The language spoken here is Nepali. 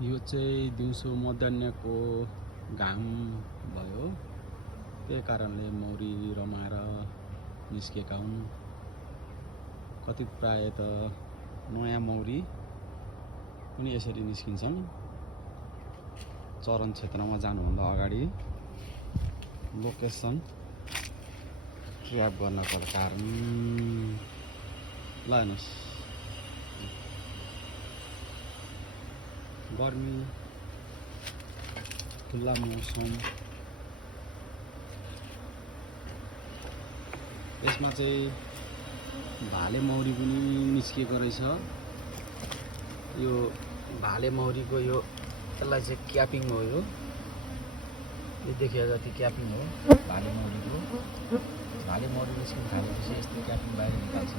यो चाहिँ दिउँसो मध्याहको घाम भयो, त्यही कारणले मौरी रमाएर निस्केका हुन्। कति प्राय त नयाँ मौरी पनि यसरी निस्किन्छन्। चरन क्षेत्रमा जानुभन्दा अगाडि लोकेसन ट्र्याप गर्नको कारण ल हेर्नुहोस्, गर्मी खुल्ला मौसम, यसमा चाहिँ भाले मौरी पनि निस्किएको रहेछ। यो भाले मौरीको यसलाई चाहिँ क्यापिङ हो। यो देखिए जति क्यापिङ हो भाले मौरीको। भाले मौरी निस्किन थालेपछि यस्तै क्यापिङ बाहिर निकाल्छ।